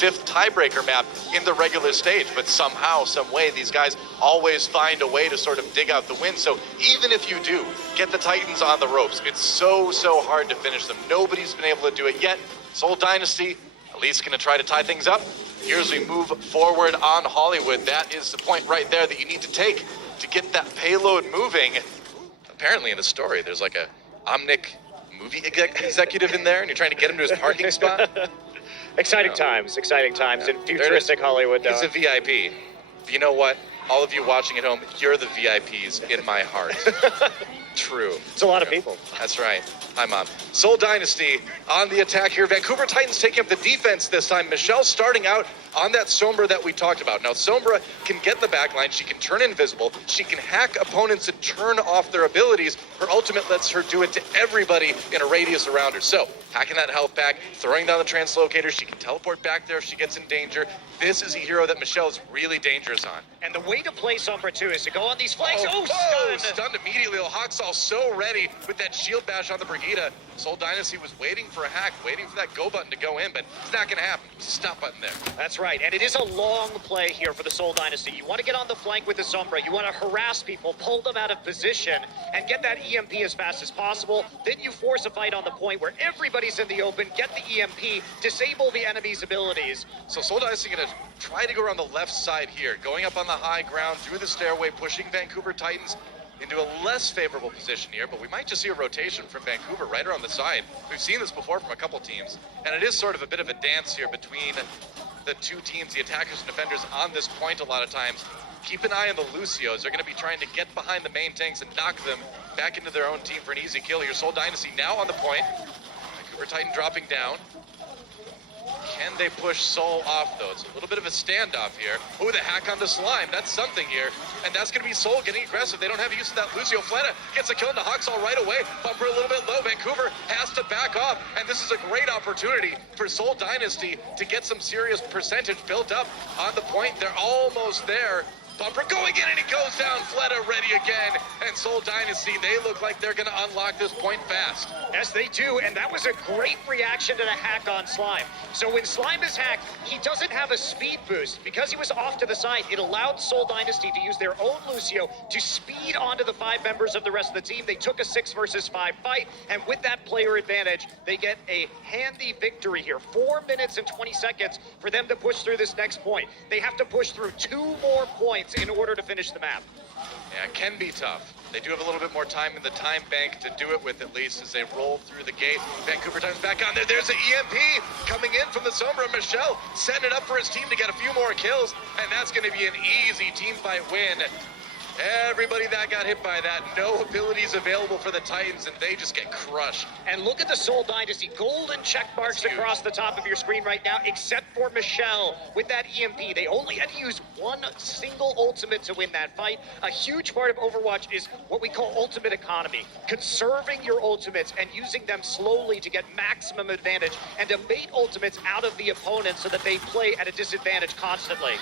5th tiebreaker map in the regular stage, but somehow, some way, these guys always find a way to sort of dig out the win. So even if you do get the Titans on the ropes, it's so hard to finish them. Nobody's been able to do it yet. Seoul Dynasty at least going to try to tie things up. Here's we move forward on Hollywood. That is the point right there that you need to take to get that payload moving. Apparently in the story, there's like a Omnic movie executive in there, and you're trying to get him to his parking spot. Exciting times in futuristic Hollywood. He's a VIP. But you know what? All of you watching at home, you're the VIPs in my heart. True. It's a lot of people. That's right. Hi, Mom. Seoul Dynasty on the attack here. Vancouver Titans taking up the defense this time. Michelle starting out on that Sombra that we talked about. Now, Sombra can get the backline. She can turn invisible. She can hack opponents and turn off their abilities. Her ultimate lets her do it to everybody in a radius around her. So, hacking that health back, throwing down the translocator. She can teleport back there if she gets in danger. This is a hero that Michelle is really dangerous on. And the way to play Sombra, too, is to go on these flanks. Stunned immediately. Haksal so ready with that shield bash on the Brigida. Seoul Dynasty was waiting for a hack, waiting for that go button to go in, but it's not going to happen. There's a stop button there. That's right, and it is a long play here for the Seoul Dynasty. You want to get on the flank with the Sombra. You want to harass people, pull them out of position, and get that EMP as fast as possible. Then you force a fight on the point where everybody's in the open, get the EMP, disable the enemy's abilities. So Seoul Dynasty going to try to go around the left side here, going up on the high ground, through the stairway, pushing Vancouver Titans into a less favorable position here, but we might just see a rotation from Vancouver right around the side. We've seen this before from a couple teams, and it is sort of a bit of a dance here between the two teams, the attackers and defenders on this point a lot of times. Keep an eye on the Lucios. They're going to be trying to get behind the main tanks and knock them back into their own team for an easy kill here. Seoul Dynasty now on the point. Vancouver Titan dropping down. Can they push Seoul off, though? It's a little bit of a standoff here. Oh, the hack on the slime. That's something here. And that's going to be Seoul getting aggressive. They don't have use of that. Lucio Fleta gets a kill into Haksal right away. Bumper a little bit low. Vancouver has to back off. And this is a great opportunity for Seoul Dynasty to get some serious percentage built up on the point. They're almost there. Bumper going in, and he goes down. Fleta ready again. And Seoul Dynasty, they look like they're going to unlock this point fast. Yes, they do, and that was a great reaction to the hack on Slime. So when Slime is hacked, he doesn't have a speed boost. Because he was off to the side, it allowed Seoul Dynasty to use their own Lucio to speed onto the 5 members of the rest of the team. They took a 6 versus 5 fight, and with that player advantage, they get a handy victory here. 4 minutes and 20 seconds for them to push through this next point. They have to push through 2 more points in order to finish the map. Yeah, it can be tough. They do have a little bit more time in the time bank to do it with, at least, as they roll through the gate. Vancouver Titans back on there. There's an EMP coming in from the Sombra. Michelle setting it up for his team to get a few more kills, and that's going to be an easy team fight win. Everybody that got hit by that, no abilities available for the Titans, and they just get crushed. And look at the Seoul Dynasty. Golden check marks across the top of your screen right now, except for Michelle with that EMP. They only had to use one single ultimate to win that fight. A huge part of Overwatch is what we call ultimate economy. Conserving your ultimates and using them slowly to get maximum advantage and to bait ultimates out of the opponent so that they play at a disadvantage constantly.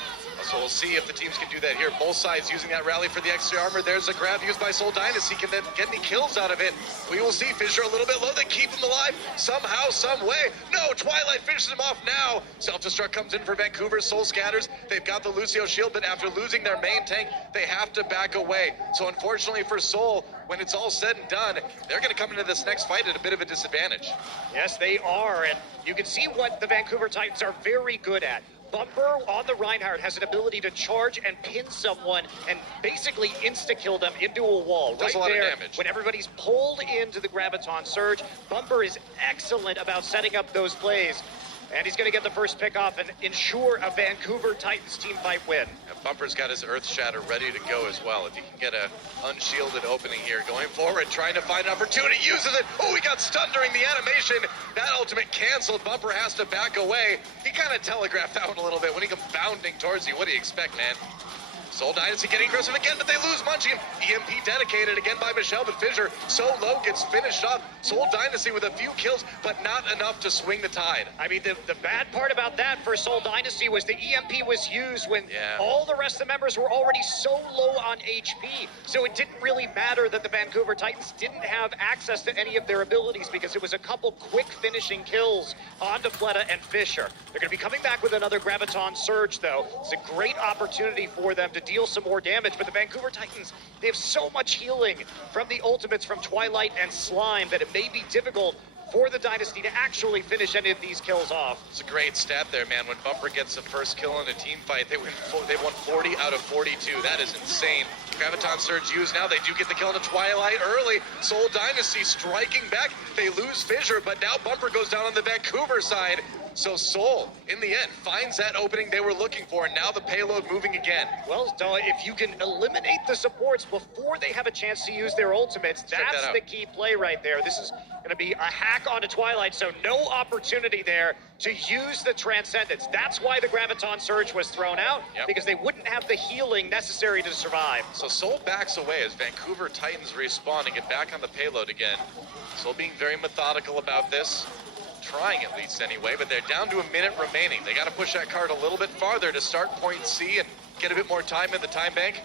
So we'll see if the teams can do that here. Both sides using that rally for the extra armor. There's a grab used by Seoul Dynasty. Can then get any kills out of it? We will see. Fisher a little bit low. They keep him alive somehow, some way. No, Twilight finishes him off now. Self-destruct comes in for Vancouver. Soul scatters. They've got the Lucio shield, but after losing their main tank, they have to back away. So unfortunately for Seoul, when it's all said and done, they're going to come into this next fight at a bit of a disadvantage. Yes, they are, and you can see what the Vancouver Titans are very good at. Bumper on the Reinhardt has an ability to charge and pin someone and basically insta-kill them into a wall. Does a lot of damage. When everybody's pulled into the Graviton Surge, Bumper is excellent about setting up those plays. And he's going to get the first pick off and ensure a Vancouver Titans team fight win. And Bumper's got his Earth Shatter ready to go as well. If he can get a unshielded opening here, going forward, trying to find an opportunity, uses it. Oh, he got stunned during the animation. That ultimate canceled. Bumper has to back away. He kind of telegraphed that one a little bit when he comes bounding towards you. What do you expect, man? Soul Dynasty getting aggressive again, but they lose Munchkin. EMP dedicated again by Michelle, but Fissure so low gets finished off. Soul Dynasty with a few kills, but not enough to swing the tide. I mean, the bad part about that for Soul Dynasty was the EMP was used when all the rest of the members were already so low on HP. So it didn't really matter that the Vancouver Titans didn't have access to any of their abilities because it was a couple quick finishing kills onto Fleta and Fissure. They're going to be coming back with another Graviton Surge, though. It's a great opportunity for them to deal some more damage, but the Vancouver Titans, they have so much healing from the ultimates from Twilight and Slime that it may be difficult for the Dynasty to actually finish any of these kills off. It's a great stat there, man. When Bumper gets the first kill in a team fight, they won 40 out of 42. That is insane. Graviton Surge used now. They do get the kill into Twilight early. Soul Dynasty striking back. They lose Fissure, but now Bumper goes down on the Vancouver side. So Soul, in the end, finds that opening they were looking for, and now the payload moving again. Well, if you can eliminate the supports before they have a chance to use their ultimates, that's the key play right there. This is going to be a hack onto Twilight, so no opportunity there to use the Transcendence. That's why the Graviton Surge was thrown out, because they wouldn't have the healing necessary to survive. So Soul backs away as Vancouver Titans respawn and get back on the payload again. Soul being very methodical about this. Trying at least anyway, but they're down to a minute remaining. They got to push that card a little bit farther to start point C and get a bit more time in the time bank.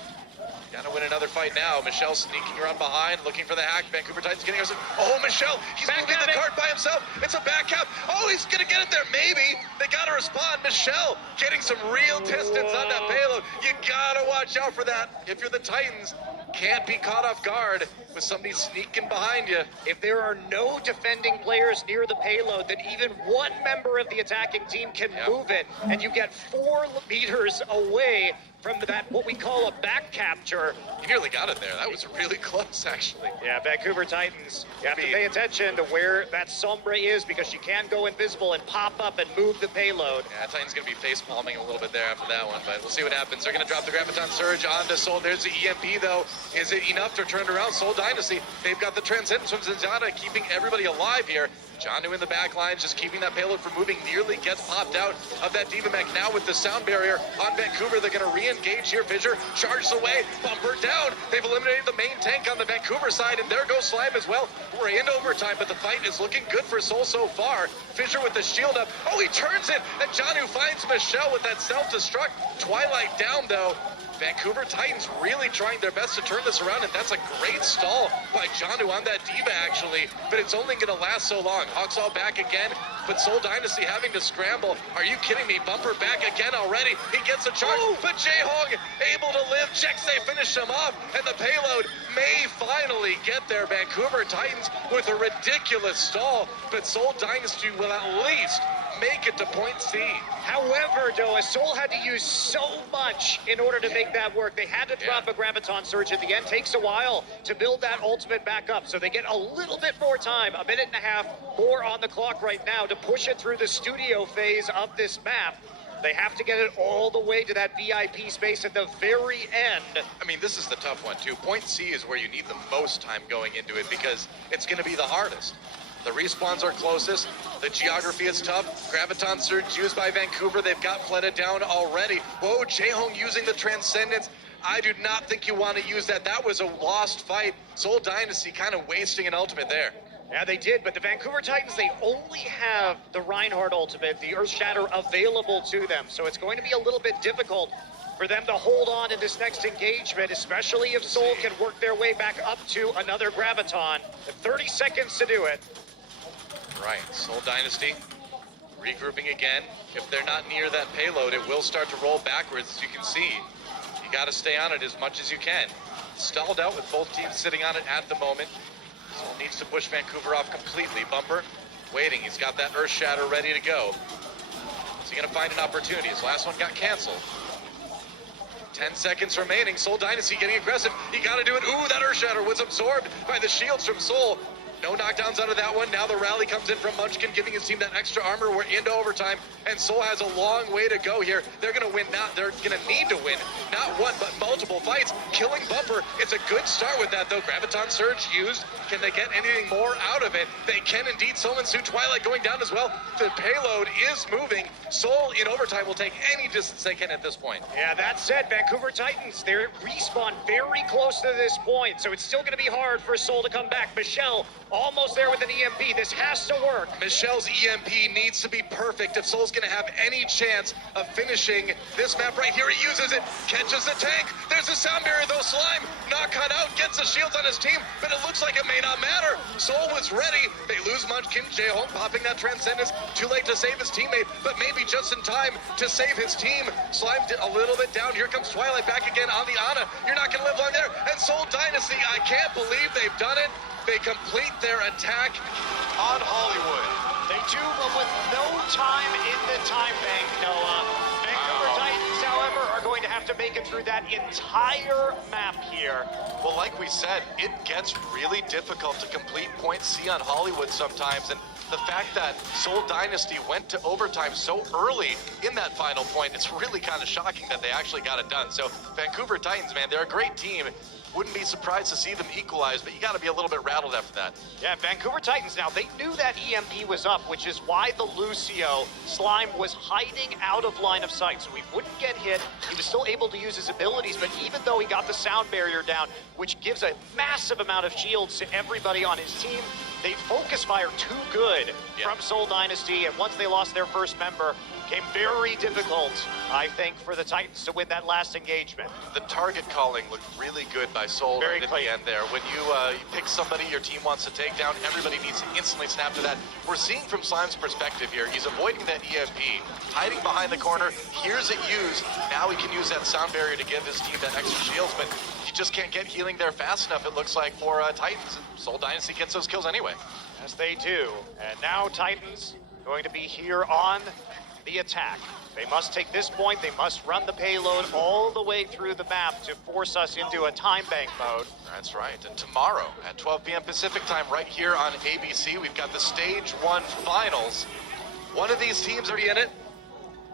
Got to win another fight now. Michelle sneaking around behind, looking for the hack. Vancouver Titans getting us. Oh, Michelle, he's moving the card by himself. It's a back cap. Oh, he's going to get it there. Maybe. They got to respond. Michelle getting some real distance on that payload. You got to watch out for that. If you're the Titans, can't be caught off guard with somebody sneaking behind you. If there are no defending players near the payload, then even one member of the attacking team can move it, and you get 4 meters away from that, what we call a back capture. He nearly got it there. That was really close, actually. Yeah, Vancouver Titans, you have to pay attention to where that Sombre is because she can go invisible and pop up and move the payload. Yeah, Titan's going to be face-palming a little bit there after that one, but we'll see what happens. They're going to drop the Graviton Surge onto Soul. There's the EMP, though. Is it enough to turn it around? Soul Dynasty, they've got the Transcendence from Zenyatta keeping everybody alive here. Janu in the back line, just keeping that payload from moving, nearly gets popped out of that Diva Mech. Now with the sound barrier on Vancouver, they're going to re-engage here. Fissure charges away, Bumper down. They've eliminated the main tank on the Vancouver side, and there goes Slime as well. We're in overtime, but the fight is looking good for Soul so far. Fissure with the shield up. Oh, he turns it, and Janu finds Michelle with that self-destruct. Twilight down, though. Vancouver Titans really trying their best to turn this around, and that's a great stall by Janu on that Diva, actually, but it's only going to last so long. Hawks all back again, but Soul Dynasty having to scramble. Are you kidding me? Bumper back again already. He gets a charge, but Jae-Hong able to live. Checks, they finish him off, and the payload may finally get there. Vancouver Titans with a ridiculous stall, but Soul Dynasty will at least make it to point C. However, Doa, Soul had to use so much in order to make that work. They had to drop a Graviton Surge at the end. Takes a while to build that ultimate back up, so they get a little bit more time, a minute and a half more on the clock right now to push it through the studio phase of this map. They have to get it all the way to that VIP space at the very end. I mean, this is the tough one, too. Point C is where you need the most time going into it because it's going to be the hardest. The respawns are closest. The geography is tough. Graviton Surge used by Vancouver. They've got Fleta down already. Whoa, Jae-Hong using the Transcendence. I do not think you want to use that. That was a lost fight. Soul Dynasty kind of wasting an ultimate there. Yeah, they did, but the Vancouver Titans, they only have the Reinhardt ultimate, the Earth Shatter, available to them. So it's going to be a little bit difficult for them to hold on in this next engagement, especially if Soul can work their way back up to another Graviton. 30 seconds to do it. Right, Soul Dynasty regrouping again. If they're not near that payload, it will start to roll backwards, as you can see. You got to stay on it as much as you can. Stalled out with both teams sitting on it at the moment. Soul needs to push Vancouver off completely. Bumper waiting. He's got that Earth Shatter ready to go. Is he going to find an opportunity? His last one got canceled. 10 seconds remaining. Soul Dynasty getting aggressive. He got to do it. Ooh, that Earth Shatter was absorbed by the shields from Soul. No knockdowns out of that one. Now the rally comes in from Munchkin, giving his team that extra armor. We're into overtime, and Soul has a long way to go here. They're gonna win now. They're gonna need to win not one but multiple fights. Killing Bumper. It's a good start with that though. Graviton Surge used. Can they get anything more out of it? They can indeed. Soul and Sue Twilight going down as well. The payload is moving. Soul in overtime will take any distance they can at this point. Yeah, that said, Vancouver Titans, they're respawn very close to this point, so it's still going to be hard for Soul to come back. Michelle almost there with an EMP. This has to work. Michelle's EMP needs to be perfect if Soul's going to have any chance of finishing this map right here. He uses it, catches the tank. There's a sound barrier though. Slime not cut out, gets the shields on his team, but it looks like it may not matter. Soul was ready. They lose Munchkin. J-Home popping that Transcendence. Too late to save his teammate, but maybe just in time to save his team. Slime a little bit down. Here comes Twilight back again on the Ana. You're not going to live long there. And Soul Dynasty, I can't believe they've done it. They complete their attack on Hollywood. They do, but with no time in the time bank, Noah. Vancouver Titans, however, are going to have to make it through that entire map here. Well, like we said, it gets really difficult to complete point C on Hollywood sometimes, and the fact that Soul Dynasty went to overtime so early in that final point, it's really kind of shocking that they actually got it done. So Vancouver Titans, man, they're a great team. Wouldn't be surprised to see them equalize, but you got to be a little bit rattled after that. Yeah, Vancouver Titans now, they knew that EMP was up, which is why the Lucio Slime was hiding out of line of sight. So he wouldn't get hit. He was still able to use his abilities, but even though he got the sound barrier down, which gives a massive amount of shields to everybody on his team, they focus fire too good from Soul Dynasty, and once they lost their first member, became very difficult, I think, for the Titans to win that last engagement. The target calling looked really good by Soul right at the end there. When you pick somebody your team wants to take down, everybody needs to instantly snap to that. We're seeing from Slime's perspective here, he's avoiding that EMP, hiding behind the corner, hears it used. Now he can use that sound barrier to give his team that extra shields, but you just can't get healing there fast enough, it looks like, for Titans. Soul Dynasty gets those kills anyway. Yes, they do. And now Titans going to be here on the attack. They must take this point, they must run the payload all the way through the map to force us into a time bank mode. That's right, and tomorrow at 12 p.m. Pacific time right here on ABC, we've got the Stage 1 Finals. One of these teams are in it.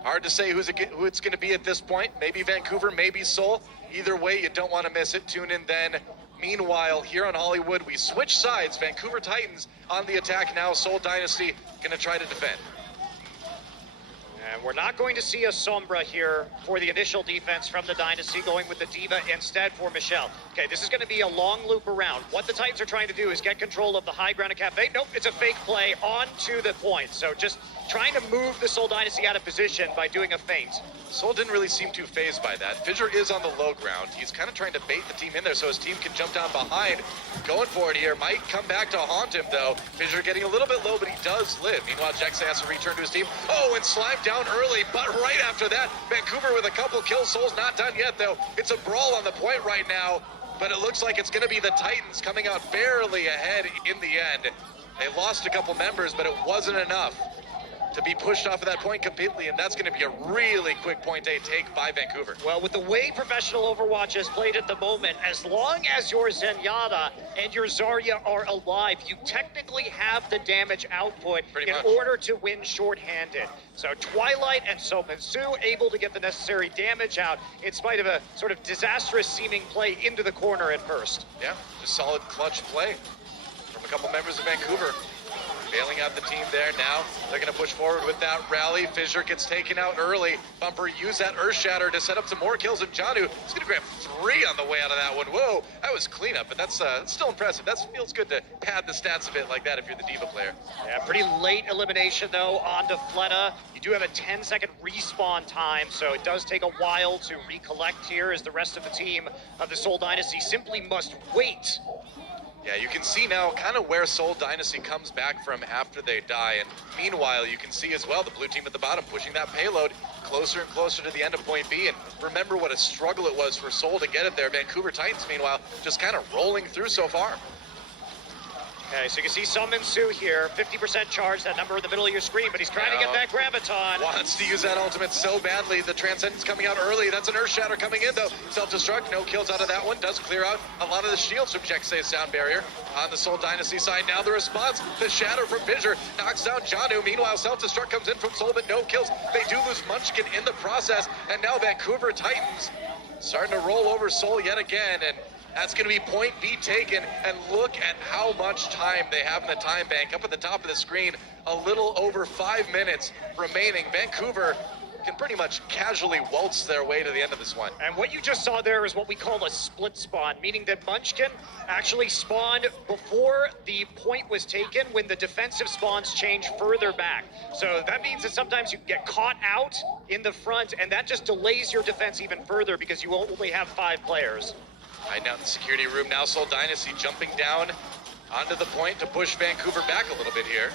Hard to say who it's going to be at this point. Maybe Vancouver, maybe Soul. Either way, you don't want to miss it. Tune in then. Meanwhile, here on Hollywood, we switch sides. Vancouver Titans on the attack now. Soul Dynasty going to try to defend. And we're not going to see a Sombra here for the initial defense from the Dynasty, going with the Diva instead for Michelle. Okay, this is going to be a long loop around. What the Titans are trying to do is get control of the high ground of Cafe. Nope, it's a fake play onto the point. So just trying to move the Soul Dynasty out of position by doing a feint. Soul didn't really seem too phased by that. Fissure is on the low ground. He's kind of trying to bait the team in there so his team can jump down behind. Going for it here. Might come back to haunt him, though. Fissure getting a little bit low, but he does live. Meanwhile, Jackson has to return to his team. Oh, and Slime down early, but right after that, Vancouver with a couple kills. Soul's not done yet, though. It's a brawl on the point right now, but it looks like it's going to be the Titans coming out barely ahead in the end. They lost a couple members, but it wasn't enough to be pushed off of that point completely, and that's going to be a really quick point A take by Vancouver. Well, with the way professional Overwatch is played at the moment, as long as your Zenyatta and your Zarya are alive, you technically have the damage output in order to win short-handed. So Twilight and Sue able to get the necessary damage out in spite of a sort of disastrous seeming play into the corner at first. Yeah, just solid clutch play from a couple members of Vancouver. Bailing out the team there now. They're going to push forward with that rally. Fissure gets taken out early. Bumper used that Earth Shatter to set up some more kills. And Janu is going to grab 3 on the way out of that one. Whoa, that was cleanup, but that's still impressive. That feels good to pad the stats a bit like that if you're the Diva player. Yeah, pretty late elimination, though, onto Fleta. You do have a 10-second respawn time, so it does take a while to recollect here as the rest of the team of the Soul Dynasty simply must wait. Yeah, you can see now kind of where Soul Dynasty comes back from after they die. And meanwhile, you can see as well the blue team at the bottom pushing that payload closer and closer to the end of point B. And remember what a struggle it was for Soul to get it there. Vancouver Titans, meanwhile, just kind of rolling through so far. Okay, so you can see Summon Su here, 50% charge, that number in the middle of your screen, but he's trying to get that Graviton. Wants to use that ultimate so badly. The Transcendence coming out early. That's an Earth Shatter coming in, though. Self-destruct, no kills out of that one. Does clear out a lot of the shields from Jexay's Sound Barrier. On the Seoul Dynasty side, now the response. The Shatter from Fissure knocks down Janu. Meanwhile, Self-destruct comes in from Seoul, but no kills. They do lose Munchkin in the process, and now Vancouver Titans starting to roll over Seoul yet again, and that's going to be point B taken, and look at how much time they have in the time bank. Up at the top of the screen, a little over 5 minutes remaining. Vancouver can pretty much casually waltz their way to the end of this one. And what you just saw there is what we call a split spawn, meaning that Munchkin actually spawned before the point was taken when the defensive spawns change further back. So that means that sometimes you get caught out in the front, and that just delays your defense even further because you only have 5 players. Right now in the security room, now Seoul Dynasty jumping down onto the point to push Vancouver back a little bit here.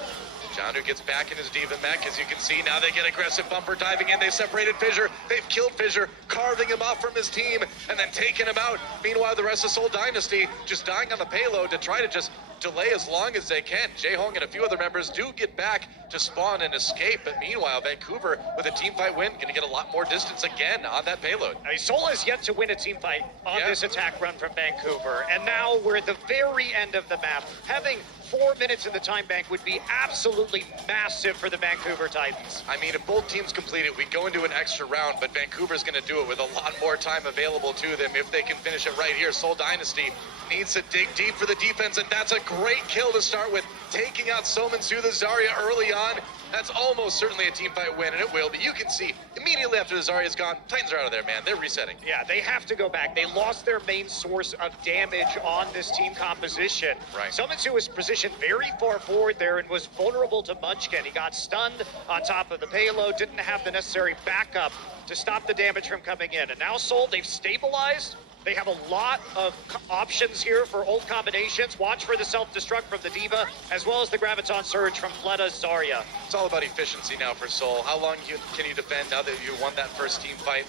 Janu gets back in his Diva mech, as you can see. Now they get aggressive bumper diving in. They separated Fissure. They've killed Fissure, carving him off from his team, and then taking him out. Meanwhile, the rest of Seoul Dynasty just dying on the payload to try to just delay as long as they can. Jae-Hong and a few other members do get back to spawn and escape, but meanwhile, Vancouver, with a team fight win, going to get a lot more distance again on that payload. I mean, Seoul has yet to win a team fight on this attack run from Vancouver, and now we're at the very end of the map. Having 4 minutes in the time bank would be absolutely massive for the Vancouver Titans. I mean, if both teams complete it, we go into an extra round, but Vancouver's going to do it with a lot more time available to them if they can finish it right here. Seoul Dynasty needs to dig deep for the defense, and that's a great kill to start with, taking out Soman Su the Zarya early on. That's almost certainly a team fight win, and it will, but you can see immediately after the Zarya's gone, Titans are out of there, man. They're resetting. Yeah, they have to go back. They lost their main source of damage on this team composition. Right. Summon Su was positioned very far forward there and was vulnerable to Munchkin. He got stunned on top of the payload, didn't have the necessary backup to stop the damage from coming in. And now Seoul, they've stabilized. They have a lot of options here for ult combinations. Watch for the self-destruct from the Diva, as well as the Graviton Surge from Fleta Zarya. It's all about efficiency now for Seoul. How long can you defend now that you won that first team fight?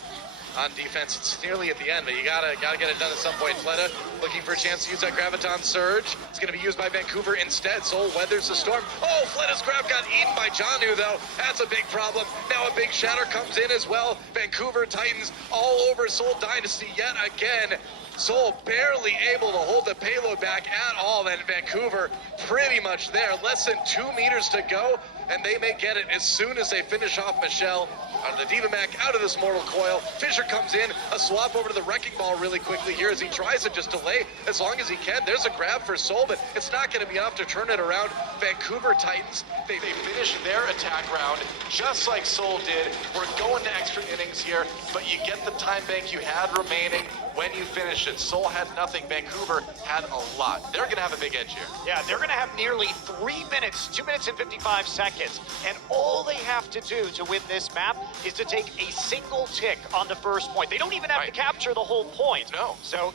On defense, it's nearly at the end, but you gotta get it done at some point. Fleta looking for a chance to use that Graviton Surge. It's gonna be used by Vancouver instead. Seoul weathers the storm. Oh, Fleta's grab got eaten by Janu, though. That's a big problem. Now a big shatter comes in as well. Vancouver Titans all over Seoul Dynasty yet again. Seoul barely able to hold the payload back at all, and Vancouver pretty much there. Less than 2 meters to go, and they may get it as soon as they finish off Michelle. Out of the Diva mech, out of this Mortal Coil. Fissure comes in, a swap over to the Wrecking Ball really quickly here as he tries to just delay as long as he can. There's a grab for Seoul, but it's not going to be enough to turn it around. Vancouver Titans, they finish their attack round just like Seoul did. We're going to extra innings here, but you get the time bank you had remaining when you finish it. Seoul had nothing, Vancouver had a lot. They're going to have a big edge here. Yeah, they're going to have nearly 3 minutes, 2 minutes and 55 seconds. And all they have to do to win this map is to take a single tick on the first point. They don't even have to capture the whole point. No. So